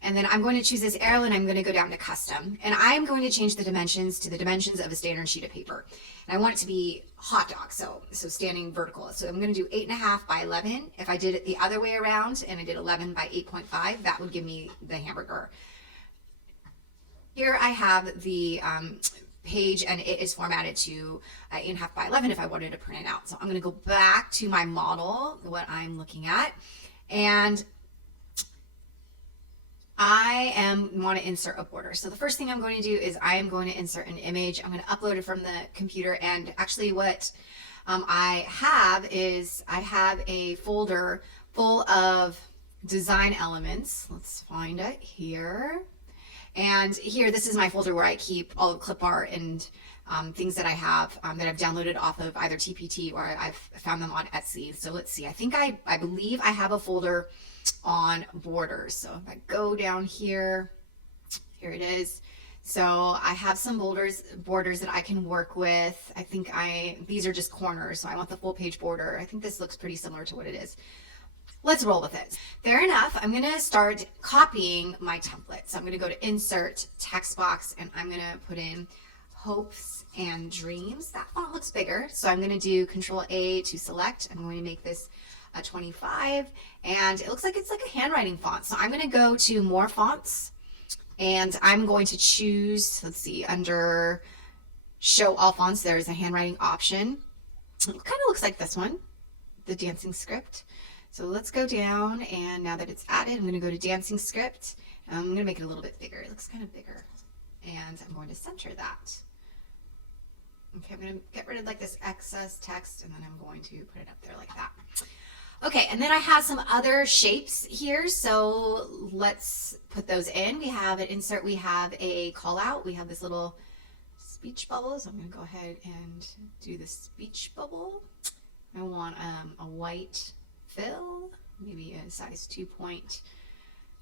And then I'm going to choose this arrow and I'm going to go down to custom. And I'm going to change the dimensions to the dimensions of a standard sheet of paper. And I want it to be hot dog, so standing vertical. So I'm going to do 8.5 by 11. If I did it the other way around and I did 11 by 8.5, that would give me the hamburger. Here I have the page, and it is formatted to 8.5 by 11 if I wanted to print it out. So I'm going to go back to my model, what I'm looking at, and I want to insert a border. So the first thing I'm going to do is I am going to insert an image. I'm going to upload it from the computer, and actually what I have is I have a folder full of design elements. Let's find it here. And here, this is my folder where I keep all the clip art and things that I have that I've downloaded off of either TPT or I've found them on Etsy. So let's see. I believe I have a folder on borders. So if I go down here, here it is. So I have some borders that I can work with. I think these are just corners, so I want the full page border. I think this looks pretty similar to what it is. Let's roll with it. Fair enough. I'm going to start copying my template. So I'm going to go to Insert, Text Box, and I'm going to put in Hopes and Dreams. That font looks bigger, so I'm going to do Control A to select. I'm going to make this a 25, and it looks like it's like a handwriting font. So I'm going to go to More Fonts, and I'm going to choose, let's see, under Show All Fonts, there's a handwriting option. It kind of looks like this one, the dancing script. So let's go down, and now that it's added, I'm going to go to Dancing Script. I'm going to make it a little bit bigger. It looks kind of bigger. And I'm going to center that. Okay, I'm going to get rid of like this excess text, and then I'm going to put it up there like that. Okay, and then I have some other shapes here, so let's put those in. We have an insert, we have a call out, we have this little speech bubble, so I'm going to go ahead and do the speech bubble. I want a white fill, maybe a size 2-point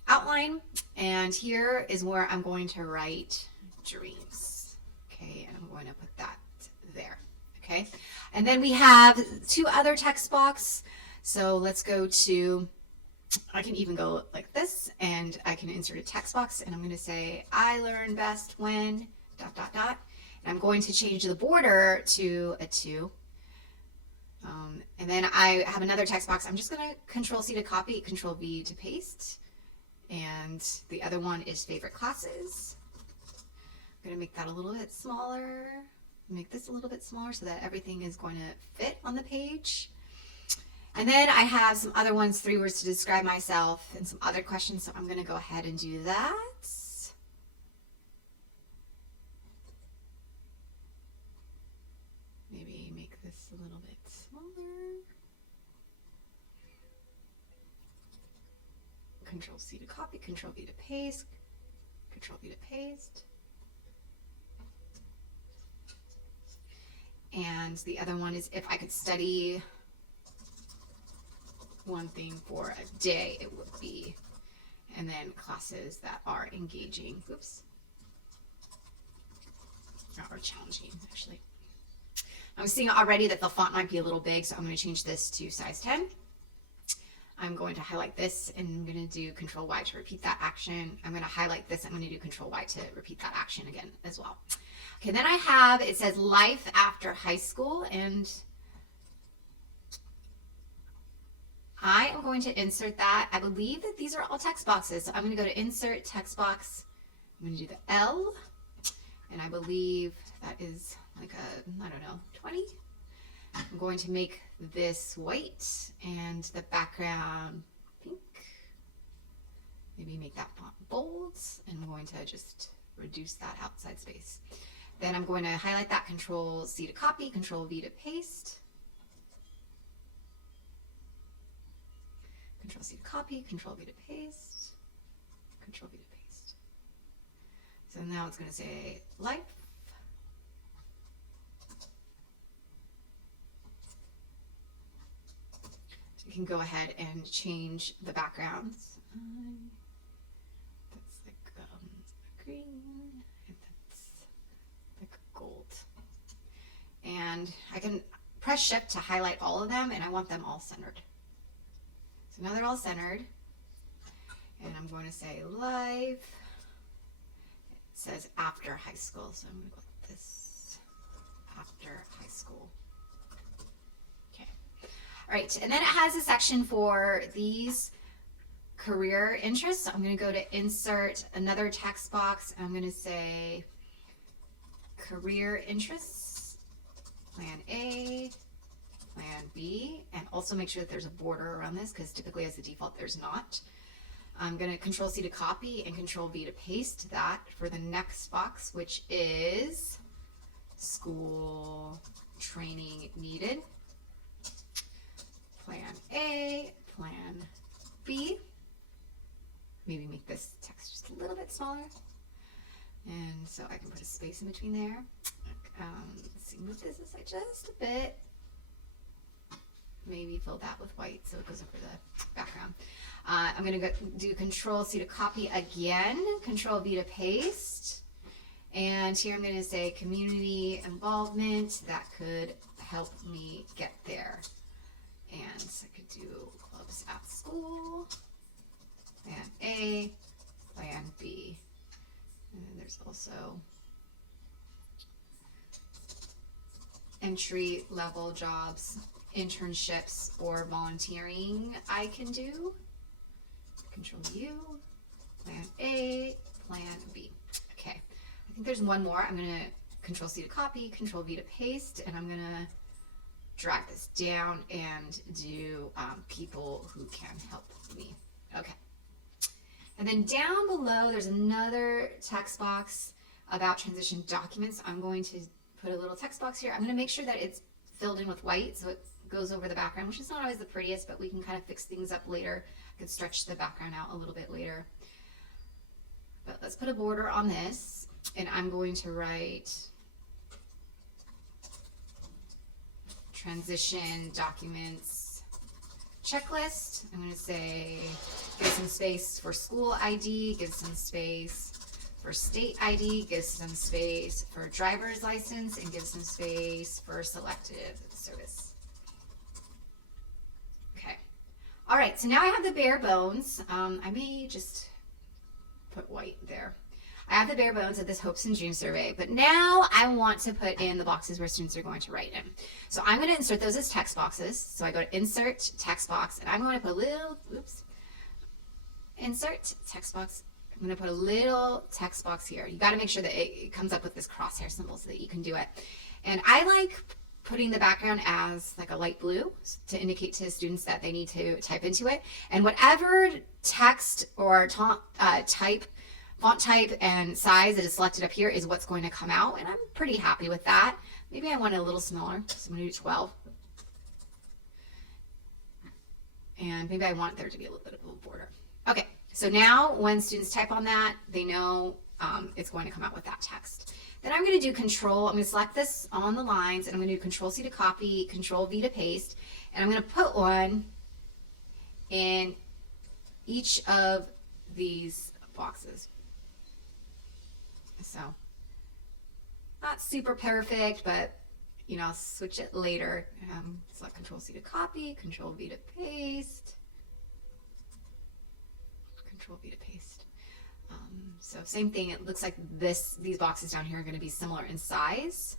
outline, and here is where I'm going to write dreams. Okay, and I'm going to put that there. Okay, and then we have two other text box. So let's go to, I can even go like this, and I can insert a text box, and I'm going to say I learn best when ... And I'm going to change the border to a 2. And then I have another text box. I'm just going to Control C to copy, Control V to paste. And the other one is favorite classes. I'm going to make that a little bit smaller. Make this a little bit smaller so that everything is going to fit on the page. And then I have some other ones, 3 words to describe myself, and some other questions. So I'm going to go ahead and do that. Maybe make this a little bit smaller. Control C to copy, Control V to paste, Control V to paste. And the other one is if I could study one thing for a day, it would be, and then classes that are engaging, or challenging, actually. I'm seeing already that the font might be a little big, so I'm going to change this to size 10. I'm going to highlight this, and I'm going to do Control Y to repeat that action. I'm going to highlight this. I'm going to do Control Y to repeat that action again as well. Okay, then I have, it says Life After High School, and I am going to insert that. I believe that these are all text boxes, so I'm going to go to Insert, Text Box. I'm going to do the L, and I believe that is like a, I don't know, 20. I'm going to make this white and the background pink. Maybe make that font bold, and I'm going to just reduce that outside space. Then I'm going to highlight that, Control C to copy, Control V to paste. Control C to copy, Control V to paste, Control V to paste. So now it's going to say life. So you can go ahead and change the backgrounds. That's like green, and that's like gold. And I can press Shift to highlight all of them, and I want them all centered. So now they're all centered, and I'm going to say live. It says after high school, so I'm going to go like this, after high school. Okay. All right, and then it has a section for these career interests. So I'm going to go to insert another text box. I'm going to say career interests, plan A, plan B, and also make sure that there's a border around this because typically as the default there's not. I'm going to Control C to copy and Control V to paste that for the next box, which is school training needed. Plan A, plan B. Maybe make this text just a little bit smaller. And so I can put a space in between there. Let's see, move this aside just a bit. Maybe fill that with white so it goes over the background. I'm going to do Control C to copy again, Control V to paste. And here I'm going to say community involvement. That could help me get there. And so I could do clubs at school, plan A, plan B. And then there's also entry level jobs, internships, or volunteering I can do. Control U, plan A, plan B. Okay, I think there's one more. I'm going to Control C to copy, Control V to paste, and I'm going to drag this down and do people who can help me. Okay. And then down below, there's another text box about transition documents. I'm going to put a little text box here. I'm going to make sure that it's filled in with white so it goes over the background, which is not always the prettiest, but we can kind of fix things up later. I could stretch the background out a little bit later. But let's put a border on this, and I'm going to write transition documents checklist. I'm going to say give some space for school ID, give some space for state ID, give some space for driver's license, and give some space for selective service. Okay. All right, so now I have the bare bones. I may just put white there. I have the bare bones of this hopes and dreams survey, but now I want to put in the boxes where students are going to write in. So I'm going to insert those as text boxes. So I go to insert text box, and I'm going to put a little, insert text box. I'm going to put a little text box here. You got to make sure that it comes up with this crosshair symbol so that you can do it. And I like putting the background as like a light blue to indicate to students that they need to type into it. And whatever text or font type and size that is selected up here is what's going to come out, and I'm pretty happy with that. Maybe I want it a little smaller, so I'm going to do 12. And maybe I want there to be a little bit of a border. Okay, so now when students type on that, they know it's going to come out with that text. Then I'm going to do Control, I'm going to select this on the lines, and I'm going to do Control C to copy, Control V to paste, and I'm going to put one in each of these boxes. So, not super perfect, but, you know, I'll switch it later. Select Control C to copy, Control V to paste, Control V to paste. So same thing, it looks like these boxes down here are going to be similar in size.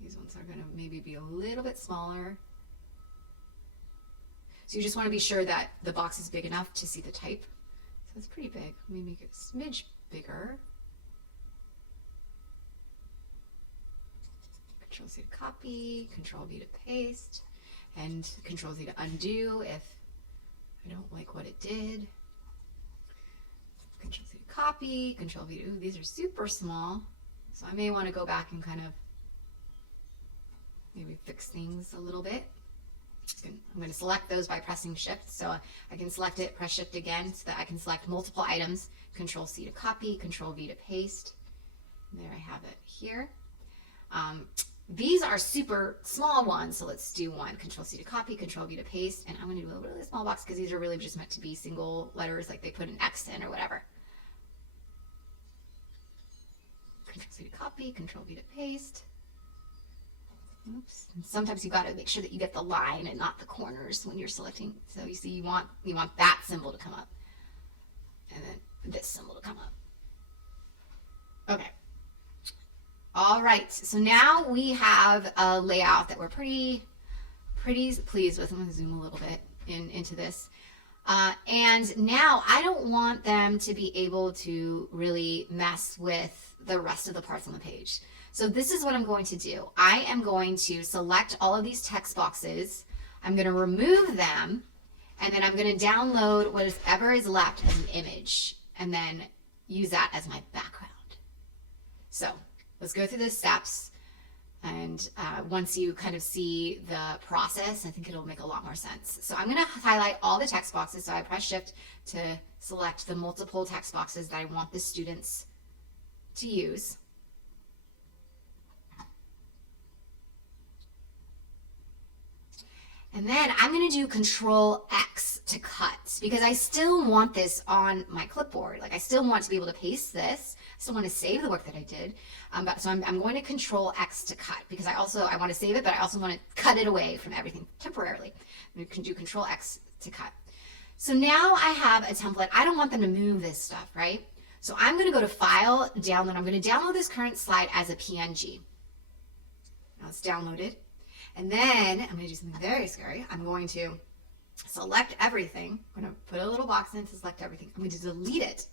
These ones are going to maybe be a little bit smaller. So you just want to be sure that the box is big enough to see the type. So it's pretty big. Let me make it a smidge bigger. Control C to copy, Control V to paste, and Control Z to undo if I don't like what it did. Control C to copy, Control V to, ooh, these are super small. So I may want to go back and kind of maybe fix things a little bit. I'm going to select those by pressing Shift. So I can select it, press Shift again so that I can select multiple items. Control C to copy, Control V to paste. There I have it here. These are super small ones, so let's do one. Control C to copy, Control V to paste, and I'm going to do a really small box because these are really just meant to be single letters, like they put an X in or whatever. Control C to copy, Control V to paste. Oops. And sometimes you got to make sure that you get the line and not the corners when you're selecting. So you see, you want that symbol to come up, and then this symbol to come up. Okay. All right. So now we have a layout that we're pretty pleased with. I'm going to zoom a little bit into this. And now I don't want them to be able to really mess with the rest of the parts on the page. So this is what I'm going to do. I am going to select all of these text boxes. I'm going to remove them, and then I'm going to download whatever is left as an image, and then use that as my background. So let's go through the steps. And once you kind of see the process, I think it'll make a lot more sense. So I'm going to highlight all the text boxes. So I press Shift to select the multiple text boxes that I want the students to use. And then I'm going to do Control X to cut, because I still want this on my clipboard. Like, I still want to be able to paste this. I still want to save the work that I did. So I'm going to Control X to cut, because I want to save it, but I also want to cut it away from everything temporarily. You can do Control X to cut. So now I have a template. I don't want them to move this stuff, right? So I'm going to go to File, Download. I'm going to download this current slide as a PNG. Now it's downloaded. And then I'm going to do something very scary. I'm going to select everything. I'm going to put a little box in to select everything. I'm going to delete it.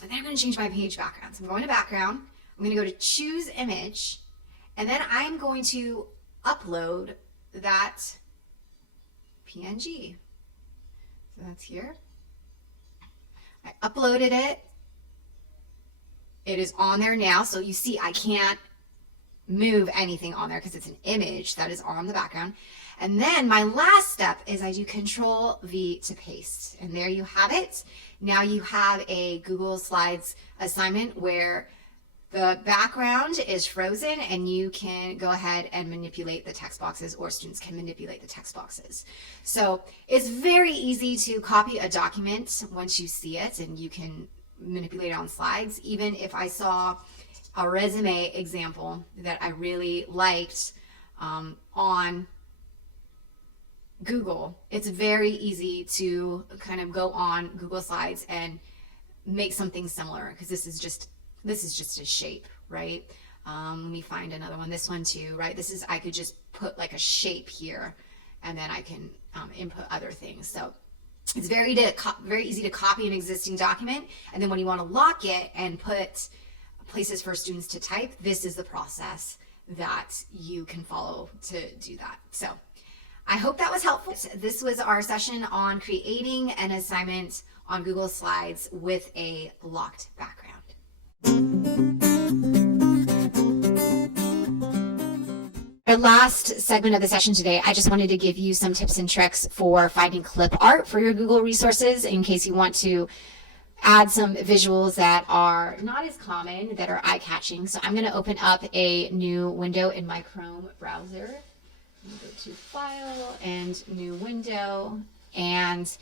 And then I'm going to change my page background. So I'm going to background. I'm going to go to choose image. And then I'm going to upload that PNG. So that's here. I uploaded it. It is on there now. So you see, I can't move anything on there because it's an image that is on the background. And then my last step is I do Control V to paste. And there you have it. Now you have a Google Slides assignment where the background is frozen and you can go ahead and manipulate the text boxes, or students can manipulate the text boxes. So it's very easy to copy a document once you see it, and you can manipulate it on slides. Even if I saw a resume example that I really liked on Google, it's very easy to kind of go on Google Slides and make something similar, because this is just a shape, right? Let me find another one. This one too, right? I could just put like a shape here, and then I can input other things. So it's very easy to copy an existing document, and then when you want to lock it and put places for students to type, this is the process that you can follow to do that. So I hope that was helpful. This was our session on creating an assignment on Google Slides with a locked background. Our last segment of the session today, I just wanted to give you some tips and tricks for finding clip art for your Google resources, in case you want to add some visuals that are not as common, that are eye-catching. So I'm going to open up a new window in my Chrome browser. I'm going to go to File and New Window. And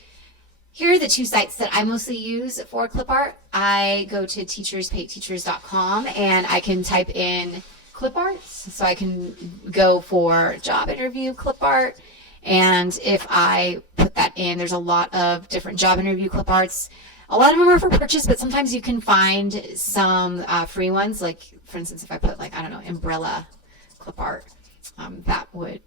here are the two sites that I mostly use for clip art. I go to teachers.com and I can type in clip art. So I can go for job interview clip art. And if I put that in, there's a lot of different job interview clip arts. A lot of them are for purchase, but sometimes you can find some free ones. Like, for instance, if I put, like, I don't know, umbrella clip art, that would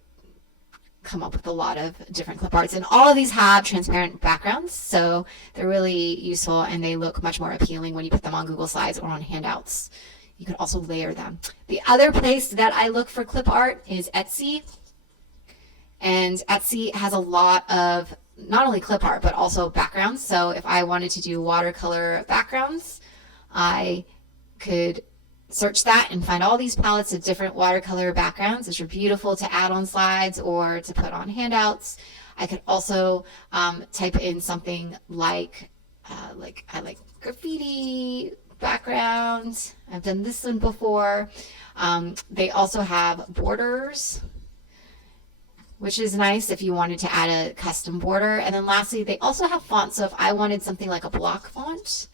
come up with a lot of different clip arts. And all of these have transparent backgrounds, so they're really useful, and they look much more appealing when you put them on Google Slides or on handouts. You can also layer them. The other place that I look for clip art is Etsy. And Etsy has a lot of not only clip art, but also backgrounds. So if I wanted to do watercolor backgrounds, I could search that and find all these palettes of different watercolor backgrounds, which are beautiful to add on slides or to put on handouts. I could also type in something like I like graffiti background. I've done this one before. They also have borders, which is nice if you wanted to add a custom border. And then lastly, they also have fonts. So if I wanted something like a block font,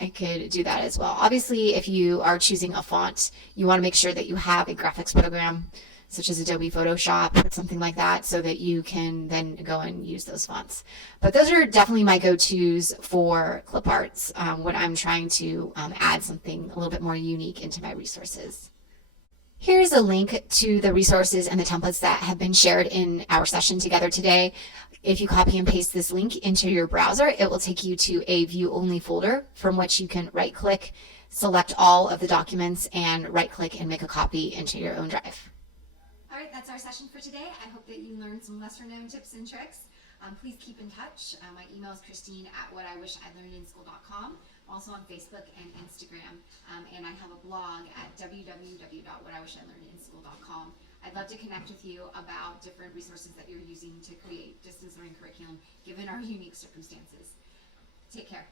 I could do that as well. Obviously, if you are choosing a font, you want to make sure that you have a graphics program such as Adobe Photoshop or something like that so that you can then go and use those fonts. But those are definitely my go-tos for clip arts when I'm trying to add something a little bit more unique into my resources. Here's a link to the resources and the templates that have been shared in our session together today. If you copy and paste this link into your browser, it will take you to a view-only folder from which you can right-click, select all of the documents, and right-click and make a copy into your own drive. All right, that's our session for today. I hope that you learned some lesser-known tips and tricks. Please keep in touch. My email is Kristine@whatIwishIlearnedinschool.com. I'm also on Facebook and Instagram, and I have a blog at www.whatIwishIlearnedinschool.com. I'd love to connect with you about different resources that you're using to create distance learning curriculum given our unique circumstances. Take care.